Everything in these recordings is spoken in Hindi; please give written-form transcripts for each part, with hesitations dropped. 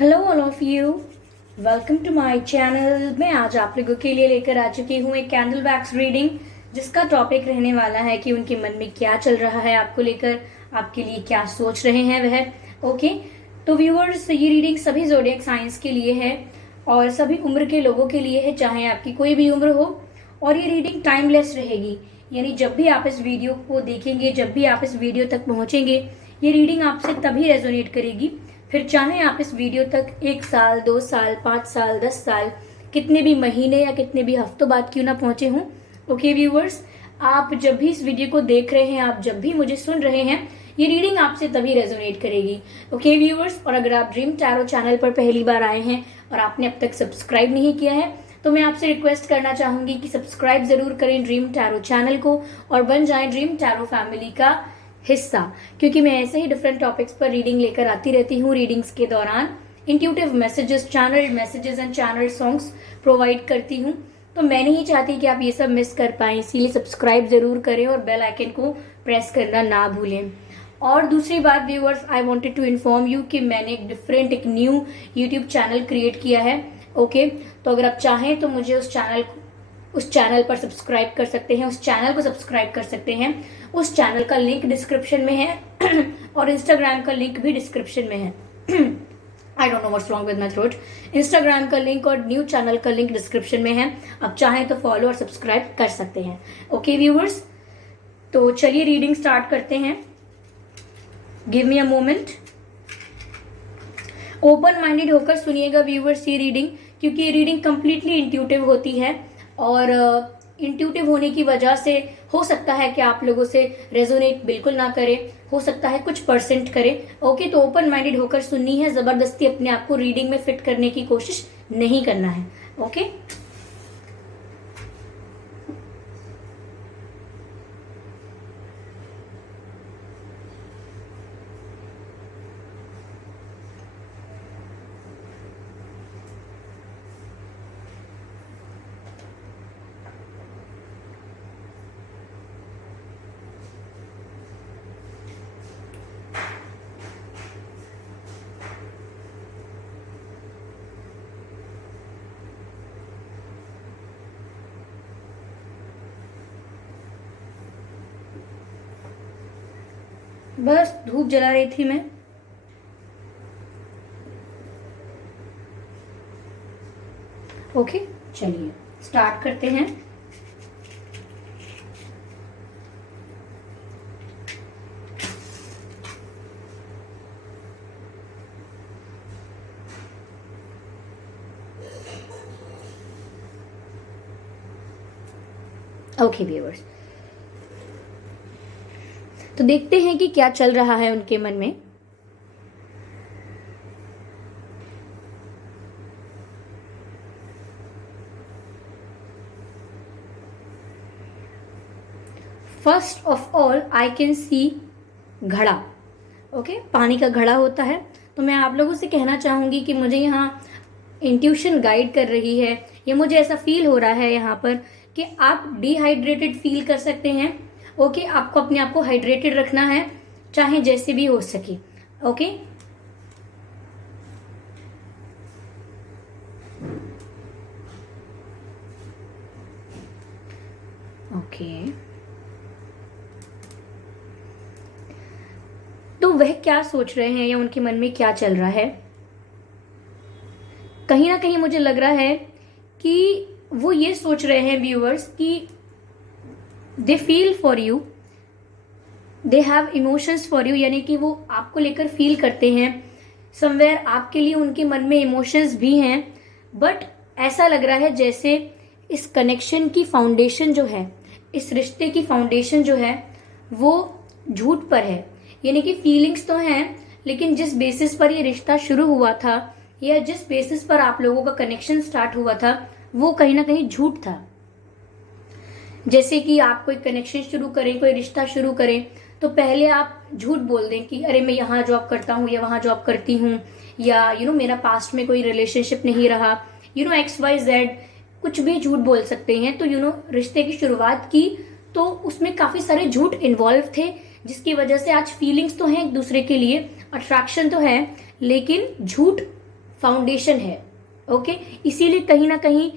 Hello all of you, welcome to my channel. मैं आज आप लोगों के लिए लेकर आ चुकी हूँ एक कैंडल वैक्स रीडिंग, जिसका टॉपिक रहने वाला है कि उनके मन में क्या चल रहा है आपको लेकर, आपके लिए क्या सोच रहे हैं वह। ओके, तो व्यूअर्स, ये रीडिंग सभी ज़ोडिएक साइंस के लिए है और सभी उम्र के लोगों के लिए है, चाहे आपकी कोई भी उम्र हो। और ये रीडिंग टाइमलेस रहेगी, यानी जब भी आप इस वीडियो को देखेंगे, जब भी आप इस वीडियो तक पहुंचेंगे, ये रीडिंग आपसे तभी रेजोनेट करेगी। फिर चाहे आप इस वीडियो तक 1 साल, 2 साल, 5 साल, 10 साल, कितने भी महीने या कितने भी हफ्तों बाद क्यों ना पहुंचे हों। ओके व्यूवर्स, आप जब भी इस वीडियो को देख रहे हैं, आप जब भी मुझे सुन रहे हैं, ये रीडिंग आपसे तभी रेजोनेट करेगी। ओके व्यूवर्स, और अगर आप ड्रीम टैरो चैनल पर पहली बार आए हैं और आपने अब तक सब्सक्राइब नहीं किया है, तो मैं आपसे रिक्वेस्ट करना चाहूंगी कि सब्सक्राइब जरूर करें ड्रीम टैरो चैनल को और बन जाएं ड्रीम टैरो फैमिली का हिस्सा, क्योंकि मैं ऐसे ही डिफरेंट टॉपिक्स पर रीडिंग लेकर आती रहती हूँ। रीडिंग्स के दौरान intuitive messages, channel messages and channel songs provide करती हूँ, तो मैं नहीं चाहती कि आप ये सब मिस कर पाएं, इसीलिए सब्सक्राइब जरूर करें और बेल आइकन को प्रेस करना ना भूलें। और दूसरी बात viewers, I wanted to inform you कि मैंने एक न्यू यूट्यूब चैनल क्रिएट किया है। ओके, तो अगर आप चाहें तो मुझे उस चैनल पर सब्सक्राइब कर सकते हैं, उस चैनल को सब्सक्राइब कर सकते हैं। उस चैनल का लिंक डिस्क्रिप्शन में है और इंस्टाग्राम का लिंक भी डिस्क्रिप्शन में है। I don't know what's wrong with my throat. Instagram का लिंक और न्यू चैनल का लिंक डिस्क्रिप्शन में है, आप चाहें तो फॉलो और सब्सक्राइब कर सकते हैं। ओके व्यूवर्स, तो चलिए रीडिंग स्टार्ट करते हैं। Give me a moment. Open minded होकर सुनिएगा व्यूवर्स ये रीडिंग, क्योंकि ये रीडिंग कंप्लीटली इंट्यूटिव होती है और इंट्यूटिव होने की वजह से हो सकता है कि आप लोगों से रेजोनेट बिल्कुल ना करे, हो सकता है कुछ परसेंट करे। ओके, तो ओपन माइंडेड होकर सुननी है, जबरदस्ती अपने आप को रीडिंग में फिट करने की कोशिश नहीं करना है। ओके, बस धूप जला रही थी मैं। ओके, चलिए स्टार्ट करते हैं। ओके व्यूअर्स, तो देखते हैं कि क्या चल रहा है उनके मन में। First of all I can सी घड़ा। ओके, पानी का घड़ा होता है, तो मैं आप लोगों से कहना चाहूंगी कि मुझे यहाँ इंट्यूशन गाइड कर रही है, या मुझे ऐसा फील हो रहा है यहाँ पर कि आप डिहाइड्रेटेड फील कर सकते हैं। ओके, आपको अपने आप को हाइड्रेटेड रखना है, चाहे जैसे भी हो सके। ओके, ओके, तो वह क्या सोच रहे हैं या उनके मन में क्या चल रहा है। कहीं ना कहीं मुझे लग रहा है कि वो ये सोच रहे हैं व्यूअर्स कि they feel for you, they have emotions for you, यानी कि वो आपको लेकर फील करते हैं। समवेयर आपके लिए उनके मन में इमोशंस भी हैं, बट ऐसा लग रहा है जैसे इस कनेक्शन की फाउंडेशन जो है, इस रिश्ते की फाउंडेशन जो है, वो झूठ पर है। यानी कि फीलिंग्स तो हैं, लेकिन जिस बेसिस पर ये रिश्ता शुरू हुआ था या जिस बेसिस पर आप लोगों का कनेक्शन स्टार्ट हुआ था, वो कहीं ना कहीं झूठ था। जैसे कि आप कोई कनेक्शन शुरू करें, कोई रिश्ता शुरू करें, तो पहले आप झूठ बोल दें कि अरे मैं यहाँ जॉब करता हूँ या वहाँ जॉब करती हूँ, या मेरा पास्ट में कोई रिलेशनशिप नहीं रहा, XYZ, कुछ भी झूठ बोल सकते हैं। तो रिश्ते की शुरुआत की तो उसमें काफी सारे झूठ इन्वॉल्व थे, जिसकी वजह से आज फीलिंग्स तो हैं एक दूसरे के लिए, अट्रैक्शन तो है, लेकिन झूठ फाउंडेशन है। ओके, इसीलिए कहीं ना कहीं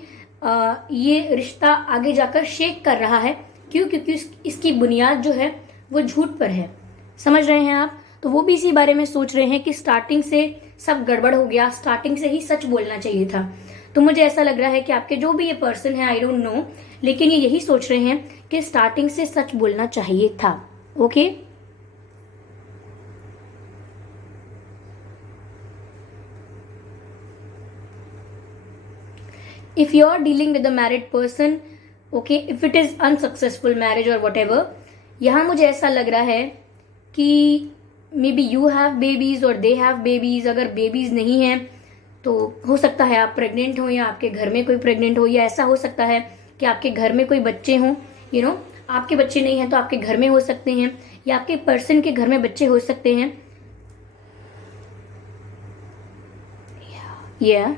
ये रिश्ता आगे जाकर शेक कर रहा है। क्यों? क्योंकि इसकी बुनियाद जो है वो झूठ पर है। समझ रहे हैं आप? तो वो भी इसी बारे में सोच रहे हैं कि स्टार्टिंग से सब गड़बड़ हो गया, स्टार्टिंग से ही सच बोलना चाहिए था। तो मुझे ऐसा लग रहा है कि आपके जो भी ये पर्सन है, आई डोंट नो, लेकिन ये यही सोच रहे हैं कि स्टार्टिंग से सच बोलना चाहिए था। Okay, if you are dealing with a married person, okay, if it is unsuccessful marriage or whatever, यहाँ मुझे ऐसा लग रहा है कि may be you have babies और दे हैव बेबीज। अगर बेबीज नहीं है तो हो सकता है आप प्रेग्नेंट हो, या आपके घर में कोई प्रेग्नेंट हो, या ऐसा हो सकता है कि आपके घर में कोई बच्चे हों। यू नो, आपके बच्चे नहीं हैं तो आपके घर में हो सकते हैं, या आपके पर्सन के घर में बच्चे हो सकते हैं। या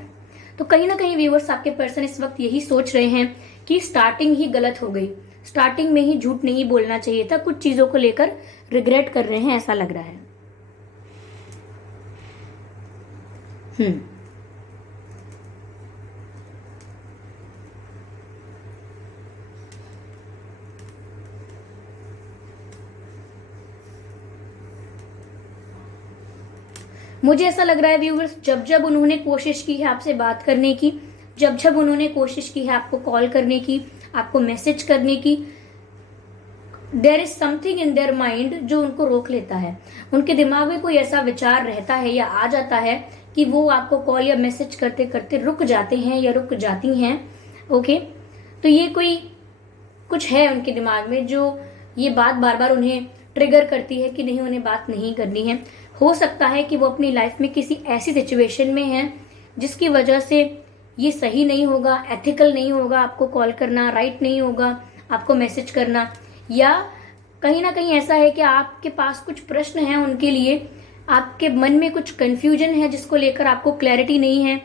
तो कहीं ना कहीं व्यूअर्स, आपके पर्सन इस वक्त यही सोच रहे हैं कि स्टार्टिंग ही गलत हो गई, स्टार्टिंग में ही झूठ नहीं बोलना चाहिए था, कुछ चीजों को लेकर रिग्रेट कर रहे हैं, ऐसा लग रहा है। मुझे ऐसा लग रहा है व्यूअर्स, जब जब उन्होंने कोशिश की है आपसे बात करने की, जब जब उन्होंने कोशिश की है आपको कॉल करने की, आपको मैसेज करने की, there is something in their mind जो उनको रोक लेता है। उनके दिमाग में कोई ऐसा विचार रहता है या आ जाता है कि वो आपको कॉल या मैसेज करते करते रुक जाते हैं या रुक जाती हैं। ओके, तो ये कोई कुछ है उनके दिमाग में जो ये बात बार बार उन्हें ट्रिगर करती है कि नहीं, उन्हें बात नहीं करनी है। हो सकता है कि वो अपनी लाइफ में किसी ऐसी सिचुएशन में हैं जिसकी वजह से ये सही नहीं होगा, एथिकल नहीं होगा आपको कॉल करना, राइट नहीं होगा आपको मैसेज करना, या कहीं ना कहीं ऐसा है कि आपके पास कुछ प्रश्न हैं उनके लिए, आपके मन में कुछ कंफ्यूजन है जिसको लेकर आपको क्लैरिटी नहीं है,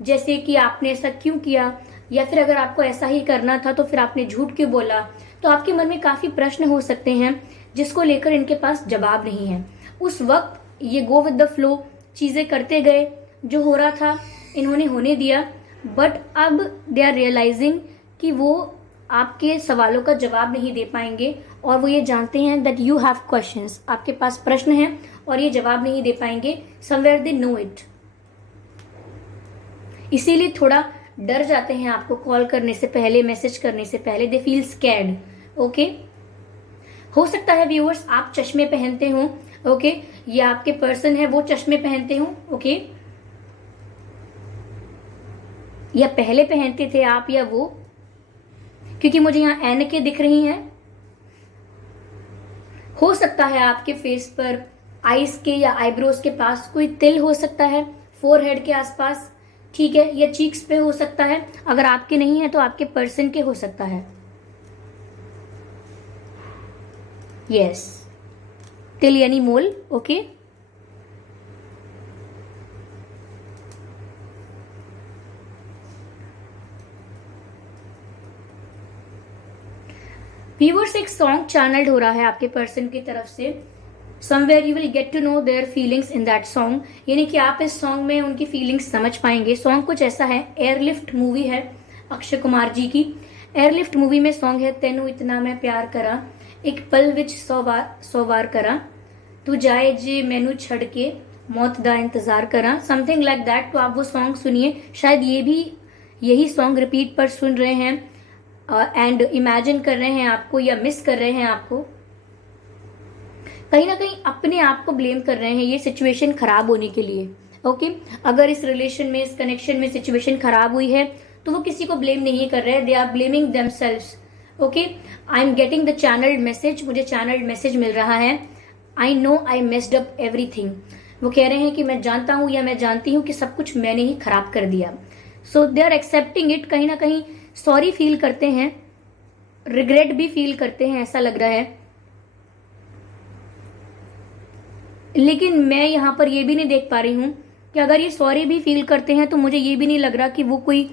जैसे कि आपने ऐसा क्यों किया, या फिर अगर आपको ऐसा ही करना था तो फिर आपने झूठ क्यों बोला। तो आपके मन में काफी प्रश्न हो सकते हैं जिसको लेकर इनके पास जवाब नहीं है। उस वक्त ये गो विद द फ्लो चीजें करते गए, जो हो रहा था इन्होंने होने दिया, बट अब दे आर रियलाइजिंग कि वो आपके सवालों का जवाब नहीं दे पाएंगे, और वो ये जानते हैं दैट यू हैव क्वेश्चंस, आपके पास प्रश्न हैं और ये जवाब नहीं दे पाएंगे। समवेयर दे नो इट, इसीलिए थोड़ा डर जाते हैं आपको कॉल करने से पहले, मैसेज करने से पहले। They feel scared. ओके, हो सकता है व्यूअर्स आप चश्मे पहनते हो, ओके, या आपके पर्सन है वो चश्मे पहनते हो, ओके, या पहले पहनते थे आप या वो, क्योंकि मुझे यहाँ ऐनकें दिख रही हैं। हो सकता है आपके फेस पर आईज के या आईब्रोज के पास कोई तिल हो सकता है, फोरहेड के आसपास, ठीक है, या चीक्स पे हो सकता है। अगर आपके नहीं है तो आपके पर्सन के हो सकता है। यस, तिल यानी मोल। ओके, व्यूअर्स, एक सॉन्ग चैनल्ड हो रहा है आपके पर्सन की तरफ से। Somewhere you will get to know their feelings in that song, यानी कि आप इस सॉन्ग में उनकी फीलिंग्स समझ पाएंगे। सॉन्ग कुछ ऐसा है, एयरलिफ्ट मूवी है अक्षय कुमार जी की। एयरलिफ्ट मूवी में सॉन्ग है, तेनू इतना मैं प्यार करा, एक पल विच 100 वार करा, तू जाए जे मैनू छड़ के मौत दा इंतजार करा, समथिंग लाइक दैट। तो आप वो सॉन्ग सुनिए, शायद ये भी यही सॉन्ग रिपीट पर सुन रहे हैं एंड इमेजिन कर रहे हैं आपको, या मिस कर रहे हैं आपको, कहीं ना कहीं अपने आप को ब्लेम कर रहे हैं ये सिचुएशन खराब होने के लिए। ओके, अगर इस रिलेशन में, इस कनेक्शन में सिचुएशन खराब हुई है तो वो किसी को ब्लेम नहीं कर रहे, they are blaming themselves. Okay, I am getting the channelled message, मुझे चैनल्ड मैसेज मिल रहा है। I know I messed up everything, वो कह रहे हैं कि मैं जानता हूं या मैं जानती हूं कि सब कुछ मैंने ही खराब कर दिया। सो दे आर एक्सेप्टिंग इट, कहीं ना कहीं सॉरी फील करते हैं, रिग्रेट भी फील करते हैं, ऐसा लग रहा है। लेकिन मैं यहाँ पर ये भी नहीं देख पा रही हूँ कि अगर ये सॉरी भी फील करते हैं तो मुझे ये भी नहीं लग रहा कि वो कोई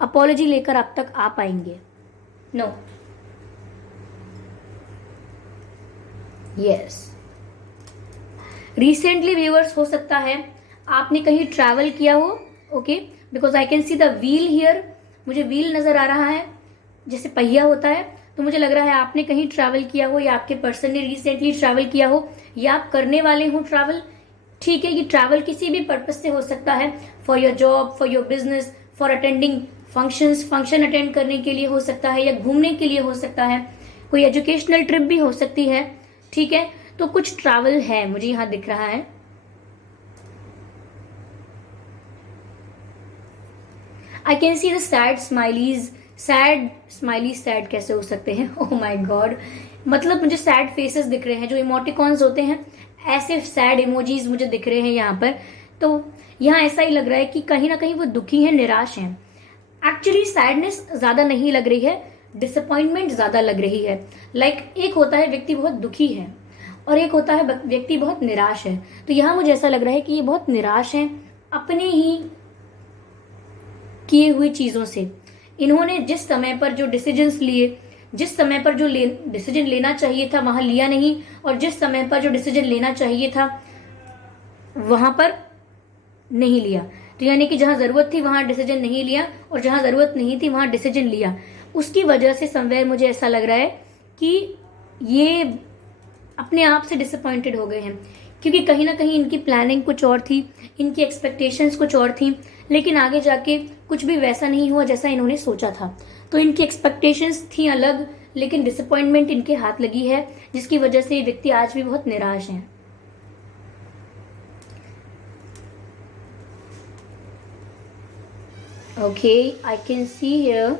अपॉलॉजी लेकर आप तक आ पाएंगे। नो, यस, रिसेंटली व्यूअर्स हो सकता है आपने कहीं ट्रैवल किया हो, okay, because I can see the wheel here, मुझे व्हील नजर आ रहा है, जैसे पहिया होता है। तो मुझे लग रहा है आपने कहीं ट्रैवल किया हो, या आपके पर्सन ने रिसेंटली ट्रैवल किया हो, या आप करने वाले हो ट्रैवल। ठीक है, ये ट्रैवल किसी भी पर्पज से हो सकता है, for your job, for your business, for attending functions, function attend करने के लिए हो सकता है, या घूमने के लिए हो सकता है, कोई एजुकेशनल ट्रिप भी हो सकती है। ठीक है, तो कुछ ट्रैवल है मुझे यहां दिख रहा है। आई can see the sad smileys, sad smiley, sad कैसे हो सकते हैं, ओह माय गॉड, मतलब मुझे सैड फेसेस दिख रहे हैं, जो इमोटिकॉन्स होते हैं, ऐसे सैड इमोजीज मुझे दिख रहे हैं यहाँ पर। तो यहाँ ऐसा ही लग रहा है कि कहीं ना कहीं वो दुखी हैं, निराश हैं। एक्चुअली सैडनेस ज्यादा नहीं लग रही है, डिसअपॉइंटमेंट ज्यादा लग रही है। एक होता है व्यक्ति बहुत दुखी है, और एक होता है व्यक्ति बहुत निराश है। तो यहाँ मुझे ऐसा लग रहा है कि ये बहुत निराश हैं अपने ही किए हुई चीजों से। इन्होंने जिस समय पर जो डिसीजंस लिए, जिस समय पर जो डिसीजन लेना चाहिए था वहां लिया नहीं, और जिस समय पर जो डिसीजन लेना चाहिए था वहां पर नहीं लिया। तो यानी कि जहां जरूरत थी वहां डिसीजन नहीं लिया, और जहां जरूरत नहीं थी वहां डिसीजन लिया। उसकी वजह से समवेयर मुझे ऐसा लग रहा है कि ये अपने आप से डिसअपॉइंटेड हो गए हैं, क्योंकि कहीं ना कहीं इनकी प्लानिंग कुछ और थी, इनकी एक्सपेक्टेशंस कुछ और थी, लेकिन आगे जाके कुछ भी वैसा नहीं हुआ जैसा इन्होंने सोचा था। तो इनकी एक्सपेक्टेशंस थी अलग, लेकिन डिसअपॉइंटमेंट इनके हाथ लगी है, जिसकी वजह से ये व्यक्ति आज भी बहुत निराश हैं। Okay, I can see here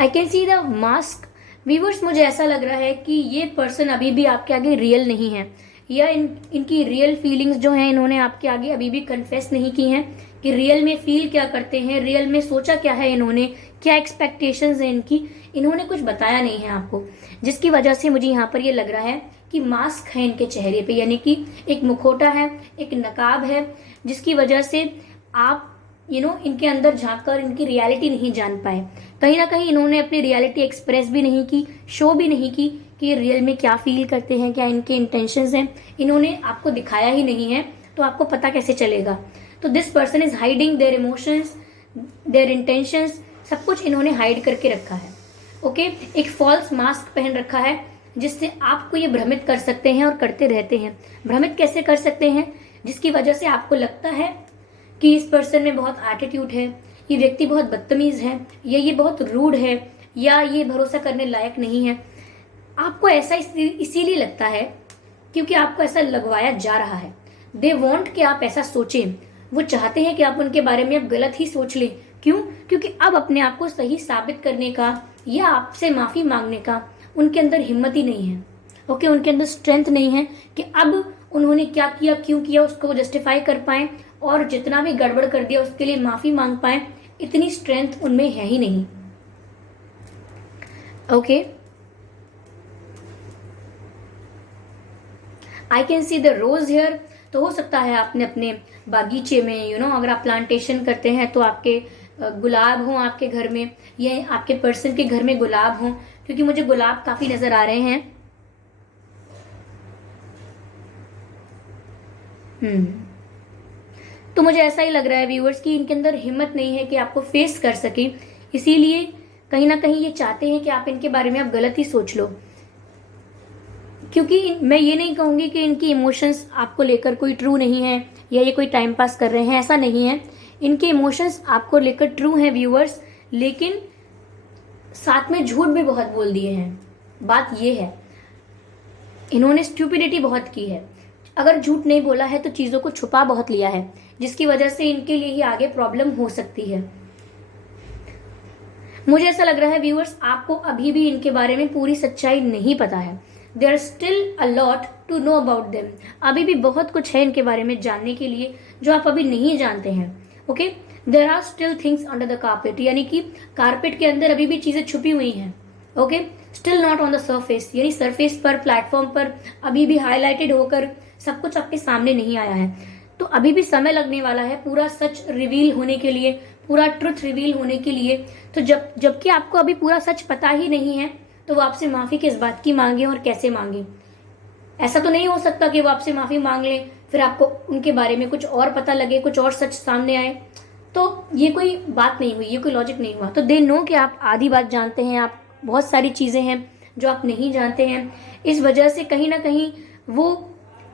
I can see the mask. Viewers, मुझे ऐसा लग रहा है कि ये पर्सन अभी भी आपके आगे रियल नहीं है, या इनकी रियल फीलिंग्स जो हैं इन्होंने आपके आगे अभी भी कन्फेस नहीं की हैं कि रियल में फील क्या करते हैं, रियल में सोचा क्या है इन्होंने, क्या एक्सपेक्टेशंस हैं इनकी, इन्होंने कुछ बताया नहीं है आपको। जिसकी वजह से मुझे यहाँ पर ये लग रहा है कि मास्क है इनके चेहरे पे, यानी कि एक मुखौटा है, एक नकाब है, जिसकी वजह से आप इनके अंदर झांक कर इनकी रियलिटी नहीं जान पाए। कहीं ना कहीं इन्होंने अपनी रियलिटी एक्सप्रेस भी नहीं की, शो भी नहीं की कि ये रियल में क्या फील करते हैं, क्या इनके इंटेंशंस हैं, इन्होंने आपको दिखाया ही नहीं है, तो आपको पता कैसे चलेगा। तो this person is hiding their emotions, their intentions, सब कुछ इन्होंने हाइड करके रखा है। ओके, एक फॉल्स मास्क पहन रखा है, जिससे आपको ये भ्रमित कर सकते हैं और करते रहते हैं। भ्रमित कैसे कर सकते हैं? जिसकी वजह से आपको लगता है कि इस पर्सन में बहुत एटीट्यूड है, ये व्यक्ति बहुत बदतमीज है, या ये बहुत रूड है, या ये भरोसा करने लायक नहीं है। आपको ऐसा इसीलिए लगता है क्योंकि आपको ऐसा लगवाया जा रहा है। दे वॉन्ट कि आप ऐसा सोचें, वो चाहते हैं कि आप उनके बारे में अब गलत ही सोच लें। क्यों? क्योंकि अब अपने आप को सही साबित करने का या आपसे माफी मांगने का उनके अंदर हिम्मत ही नहीं है। ओके, उनके अंदर स्ट्रेंथ नहीं है कि अब उन्होंने क्या किया, क्यों किया, उसको जस्टिफाई कर पाए, और जितना भी गड़बड़ कर दिया उसके लिए माफी मांग पाए। इतनी स्ट्रेंथ उनमें है ही नहीं। Okay, I can see the rose here. तो हो सकता है आपने अपने बागीचे में अगर आप प्लांटेशन करते हैं तो आपके गुलाब हों आपके घर में, या आपके पर्सन के घर में गुलाब हों, क्योंकि मुझे गुलाब काफी नजर आ रहे हैं। तो मुझे ऐसा ही लग रहा है व्यूअर्स कि इनके अंदर हिम्मत नहीं है कि आपको फेस कर सके, इसीलिए कहीं ना कहीं ये चाहते हैं कि आप इनके बारे में आप गलत ही सोच लो। क्योंकि मैं ये नहीं कहूंगी कि इनकी इमोशंस आपको लेकर कोई ट्रू नहीं है, या ये कोई टाइम पास कर रहे हैं, ऐसा नहीं है। इनके इमोशंस आपको लेकर ट्रू हैं व्यूअर्स, लेकिन साथ में झूठ भी बहुत बोल दिए हैं। बात ये है, इन्होंने स्टूपिडिटी बहुत की है। अगर झूठ नहीं बोला है तो चीजों को छुपा बहुत लिया है, जिसकी वजह से इनके लिए ही आगे प्रॉब्लम हो सकती है। मुझे ऐसा लग रहा है व्यूअर्स, आपको अभी भी इनके बारे में पूरी सच्चाई नहीं पता है। There still a lot to know about them. अभी भी बहुत कुछ है इनके बारे में जानने के लिए जो आप अभी नहीं जानते हैं। Okay, there are still things under the carpet, यानी कि कारपेट के अंदर अभी भी चीजें छुपी हुई हैं। Okay, still not on the surface, यानी सरफेस पर, प्लेटफॉर्म पर अभी भी हाईलाइटेड होकर सब कुछ आपके सामने नहीं आया है। तो अभी भी समय लगने वाला है पूरा सच रिवील होने के लिए, पूरा ट्रुथ रिवील होने के लिए। तो जबकि आपको अभी पूरा सच पता ही नहीं है, तो वो आपसे माफी किस बात की मांगे और कैसे मांगे? ऐसा तो नहीं हो सकता कि वो आपसे माफी मांग लें फिर आपको उनके बारे में कुछ और पता लगे, कुछ और सच सामने आए। तो ये कोई बात नहीं हुई, ये कोई लॉजिक नहीं हुआ। तो दे नो कि आप आधी बात जानते हैं, आप बहुत सारी चीजें हैं जो आप नहीं जानते हैं। इस वजह से कहीं ना कहीं वो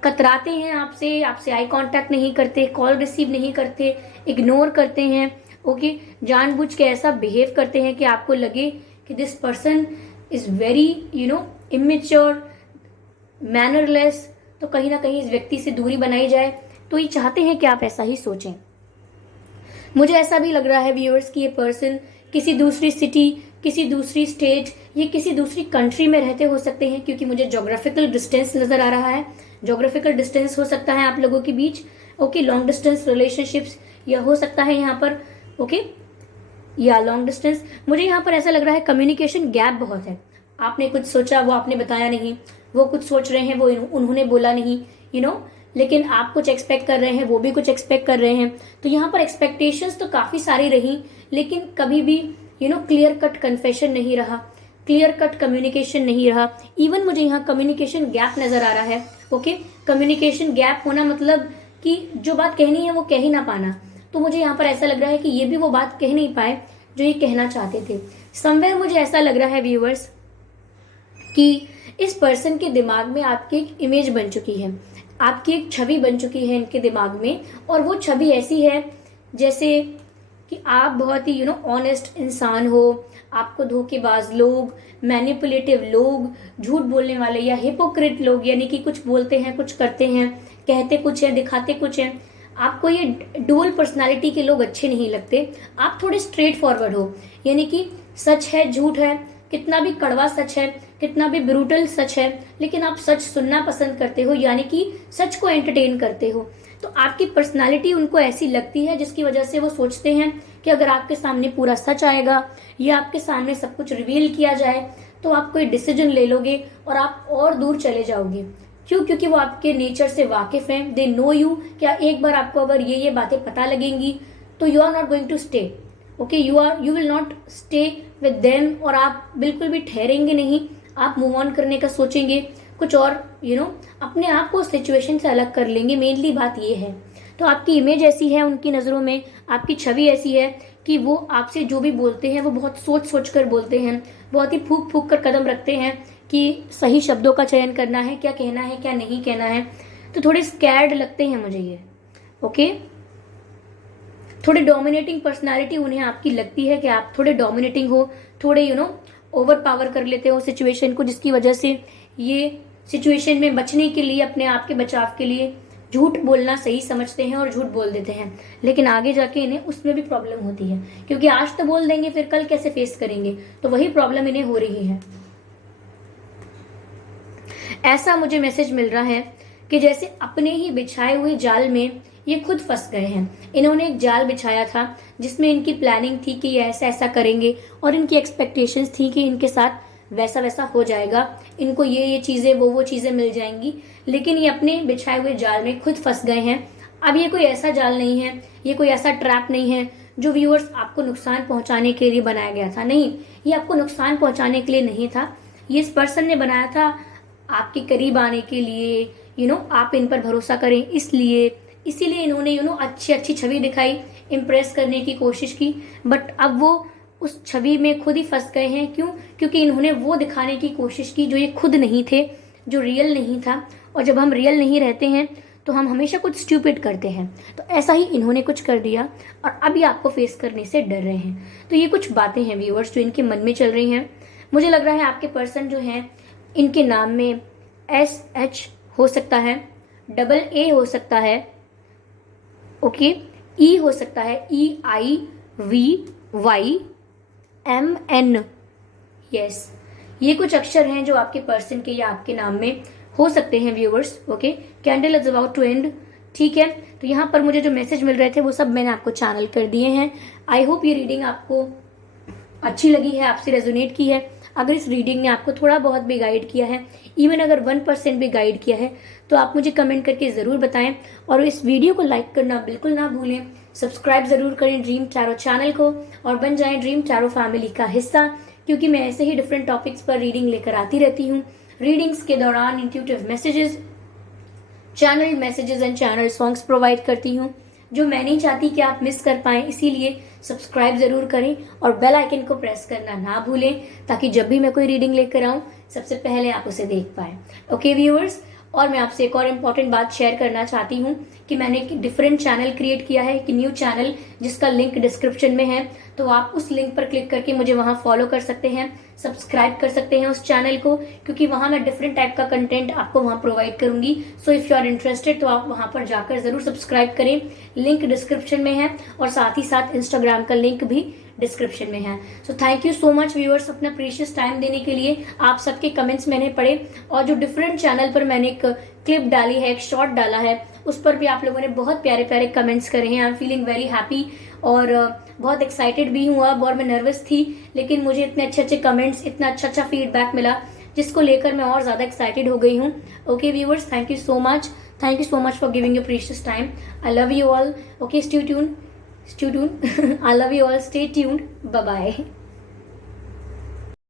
कतराते हैं आपसे, आपसे आई कांटेक्ट नहीं करते, कॉल रिसीव नहीं करते, इग्नोर करते हैं। ओके, जानबूझ के ऐसा बिहेव करते हैं कि आपको लगे कि this person is very immature, mannerless. तो कहीं ना कहीं इस व्यक्ति से दूरी बनाई जाए। तो ये चाहते हैं कि आप ऐसा ही सोचें। मुझे ऐसा भी लग रहा है व्यूअर्स कि ये पर्सन किसी दूसरी सिटी, किसी दूसरी स्टेट या किसी दूसरी कंट्री में रहते हो सकते हैं, क्योंकि मुझे ज्योग्राफिकल डिस्टेंस नजर आ रहा है। ज्योग्राफिकल डिस्टेंस हो सकता है आप लोगों के बीच। ओके, लॉन्ग डिस्टेंस रिलेशनशिप्स या हो सकता है यहाँ पर। ओके, या लॉन्ग डिस्टेंस। मुझे यहाँ पर ऐसा लग रहा है कम्युनिकेशन गैप बहुत है। आपने कुछ सोचा, वो आपने बताया नहीं, वो कुछ सोच रहे हैं, वो उन्होंने बोला नहीं, लेकिन आप कुछ एक्सपेक्ट कर रहे हैं, वो भी कुछ एक्सपेक्ट कर रहे हैं। तो यहाँ पर एक्सपेक्टेशंस तो काफी सारी रही, लेकिन कभी भी क्लियर कट कन्फेशन नहीं रहा, क्लियर कट कम्युनिकेशन नहीं रहा। इवन मुझे यहाँ कम्युनिकेशन गैप नजर आ रहा है। ओके, कम्युनिकेशन गैप होना मतलब कि जो बात कहनी है वो कह ही ना पाना। तो मुझे यहाँ पर ऐसा लग रहा है कि ये भी वो बात कह नहीं पाए जो ये कहना चाहते थे। समवेयर मुझे ऐसा लग रहा है व्यूअर्स कि इस पर्सन के दिमाग में आपकी एक इमेज बन चुकी है, आपकी एक छवि बन चुकी है इनके दिमाग में। और वो छवि ऐसी है जैसे कि आप बहुत ही ऑनेस्ट इंसान हो, आपको धोखेबाज लोग, मैनिपुलेटिव लोग, झूठ बोलने वाले या हिपोक्रेट लोग, यानी कि कुछ बोलते हैं कुछ करते हैं, कहते कुछ है दिखाते कुछ है, आपको ये डुअल पर्सनालिटी के लोग अच्छे नहीं लगते। आप थोड़े स्ट्रेट फॉरवर्ड हो, यानी कि सच है झूठ है, कितना भी कड़वा सच है, कितना भी ब्रूटल सच है, लेकिन आप सच सुनना पसंद करते हो, यानी कि सच को एंटरटेन करते हो। तो आपकी पर्सनालिटी उनको ऐसी लगती है जिसकी वजह से वो सोचते हैं कि अगर आपके सामने पूरा सच आएगा या आपके सामने सब कुछ रिवील किया जाए तो आप कोई डिसीजन ले लोगे और आप और दूर चले जाओगे। क्यों? क्योंकि वो आपके नेचर से वाकिफ हैं। They know you. क्या एक बार आपको अगर ये बातें पता लगेंगी तो you are not going to stay. Okay, you will not stay with them, और आप बिल्कुल भी ठहरेंगे नहीं। आप मूव ऑन करने का सोचेंगे, कुछ और अपने आप को सिचुएशन से अलग कर लेंगे। मेनली बात ये है। तो आपकी इमेज ऐसी है उनकी नजरों में, आपकी छवि ऐसी है कि वो आपसे जो भी बोलते हैं वो बहुत सोच सोच कर बोलते हैं, बहुत ही फूक फूक कर कदम रखते हैं कि सही शब्दों का चयन करना है, क्या कहना है क्या नहीं कहना है। तो थोड़े स्कैर्ड लगते हैं मुझे ये। ओके, थोड़ी डोमिनेटिंग पर्सनालिटी उन्हें आपकी लगती है कि आप थोड़े डोमिनेटिंग हो, थोड़े ओवर पावर कर लेते हो सिचुएशन को, जिसकी वजह से ये सिचुएशन में बचने के लिए, अपने आप के बचाव के लिए झूठ बोलना सही समझते हैं और झूठ बोल देते हैं। लेकिन आगे जाके इन्हें उसमें भी प्रॉब्लम होती है, क्योंकि आज तो बोल देंगे फिर कल कैसे फेस करेंगे। तो वही प्रॉब्लम इन्हें हो रही है। ऐसा मुझे मैसेज मिल रहा है कि जैसे अपने ही बिछाए हुए जाल में ये खुद फंस गए हैं। इन्होंने एक जाल बिछाया था जिसमें इनकी प्लानिंग थी कि ये ऐसा ऐसा करेंगे, और इनकी एक्सपेक्टेशंस थी कि इनके साथ वैसा वैसा हो जाएगा, इनको ये चीजें वो चीजें मिल जाएंगी। लेकिन ये अपने बिछाए हुए जाल में खुद फंस गए हैं। अब ये कोई ऐसा जाल नहीं है, ये कोई ऐसा ट्रैप नहीं है जो व्यूअर्स आपको नुकसान पहुंचाने के लिए बनाया गया था। नहीं, ये आपको नुकसान पहुंचाने के लिए नहीं था। ये इस पर्सन ने बनाया था आपके करीब आने के लिए, आप इन पर भरोसा करें इसीलिए इन्होंने अच्छी अच्छी छवि दिखाई, इम्प्रेस करने की कोशिश की। बट अब वो उस छवि में खुद ही फंस गए हैं। क्यों? क्योंकि इन्होंने वो दिखाने की कोशिश की जो ये खुद नहीं थे, जो रियल नहीं था। और जब हम रियल नहीं रहते हैं तो हम हमेशा कुछ स्टूपिड करते हैं। तो ऐसा ही इन्होंने कुछ कर दिया और अब ये आपको फेस करने से डर रहे हैं। तो ये कुछ बातें हैं व्यूअर्स जो इनके मन में चल रही हैं। मुझे लग रहा है आपके पर्सन जो हैं, इनके नाम में SH हो सकता है, AA हो सकता है, ओके, E हो सकता है, EIVYMN। यस, ये कुछ अक्षर हैं जो आपके पर्सन के या आपके नाम में हो सकते हैं viewers. Okay, candle is about to end. ठीक है, तो यहाँ पर मुझे जो मैसेज मिल रहे थे वो सब मैंने आपको चैनल कर दिए हैं। आई होप ये रीडिंग आपको अच्छी लगी है, आपसे रेजोनेट की है। अगर इस रीडिंग ने आपको थोड़ा बहुत भी गाइड किया है, इवन अगर 1% भी गाइड किया है, तो आप मुझे कमेंट करके ज़रूर बताएं। और इस वीडियो को लाइक करना बिल्कुल ना भूलें। सब्सक्राइब ज़रूर करें ड्रीम टैरो चैनल को और बन जाएं ड्रीम टैरो फैमिली का हिस्सा, क्योंकि मैं ऐसे ही डिफरेंट टॉपिक्स पर रीडिंग लेकर आती रहती हूँ। रीडिंग्स के दौरान intuitive messages, channel messages and channel songs provide करती हूँ, जो मैं नहीं चाहती कि आप मिस कर पाएं। इसीलिए सब्सक्राइब ज़रूर करें और बेल आइकन को प्रेस करना ना भूलें, ताकि जब भी मैं कोई रीडिंग लेकर आऊँ सबसे पहले आप उसे देख पाएं। ओके व्यूअर्स, और मैं आपसे एक और इम्पॉर्टेंट बात शेयर करना चाहती हूँ कि मैंने एक डिफरेंट चैनल क्रिएट किया है, कि न्यू चैनल, जिसका लिंक डिस्क्रिप्शन में है। तो आप उस लिंक पर क्लिक करके मुझे वहाँ फॉलो कर सकते हैं, सब्सक्राइब कर सकते हैं उस चैनल को, क्योंकि वहाँ मैं डिफरेंट टाइप का कंटेंट आपको वहाँ प्रोवाइड करूंगी। So if you are interested तो आप वहाँ पर जाकर ज़रूर सब्सक्राइब करें। लिंक डिस्क्रिप्शन में है और साथ ही साथ इंस्टाग्राम का लिंक भी डिस्क्रिप्शन में है। So thank you so much viewers, अपना प्रीशियस टाइम देने के लिए। आप सबके कमेंट्स मैंने पढ़े, और जो डिफरेंट चैनल पर मैंने एक क्लिप डाली है, एक शॉर्ट डाला है, उस पर भी आप लोगों ने बहुत प्यारे प्यारे कमेंट्स करे हैं। I am feeling very happy, और बहुत एक्साइटेड भी हूँ अब, और मैं नर्वस थी, लेकिन मुझे इतने अच्छे अच्छे कमेंट्स, इतना अच्छा अच्छा फीडबैक मिला, जिसको लेकर मैं और ज़्यादा एक्साइटेड हो गई हूँ। Okay viewers, thank you so much, thank you so much for giving your precious time. I love you all. Okay, stay tuned. I love you all. Stay tuned. Bye bye.